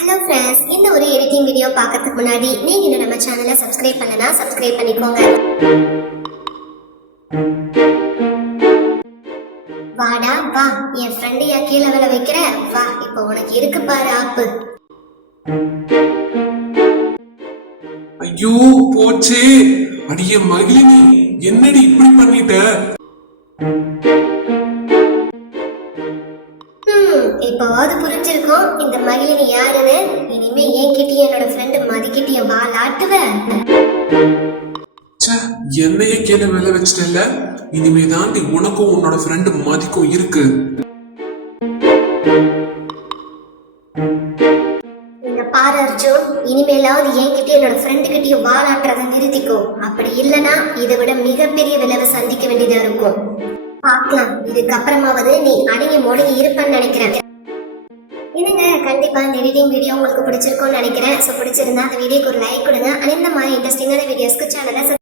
Hello friends, இந்த ஒரு editing video பார்க்கறதுக்கு முன்னாடி நீங்க இன்னும் நம்ம சேனலை சப்ஸ்கிரைப் பண்ணலனா சப்ஸ்கிரைப் பண்ணிக்கோங்க. வாடா வா, என் ஃப்ரெண்டு யா கீழே விழ வைக்கிற வா, இப்போ உனக்கு இருக்கு பாரு ஆப்பு. ஐயோ போச்சே. அடியே மகிழினி, என்னடி இப்படி பண்ணிட்ட? இப்போவாது புரிஞ்சிருக்கும் இந்த மகிழினி யாருன்னு. இனிமே என்கிட்டயும் என்னோட ஃப்ரெண்டு மதிக்கிட்டயும் வாலாட்டுவ. என்னையே கீழே விழ வச்சிட்டல. இனிமே தாண்டி உனக்கும் உன்னோட ஃப்ரெண்டு மதிக்கும் இருக்கு. இந்த பாரு அர்ஜுன், இனிமேலாவது என்கிட்ட என்னோட ஃப்ரெண்டு கிட்டயும் வாலாட்டுறதை நிறுத்திக்கோ. அப்படி இல்லைன்னா இதை விட மிகப்பெரிய விளைவை சந்திக்க வேண்டியதா இருக்கும். பார்க்கலாம், இதுக்கப்புறமாவது நீ அடங்கி மொழங்கி இருப்பேன்னு நினைக்கிறேன். என்னங்க, கண்டிப்பா இந்த எடிட்டிங் வீடியோ உங்களுக்கு பிடிச்சிருக்கும்னு நினைக்கிறேன். ஸோ பிடிச்சிருந்தா அந்த வீடியோக்கு ஒரு லைக் கொடுங்க. இந்த மாதிரி இன்ட்ரெஸ்டிங்கான வீடியோஸ்க்கு சேனலை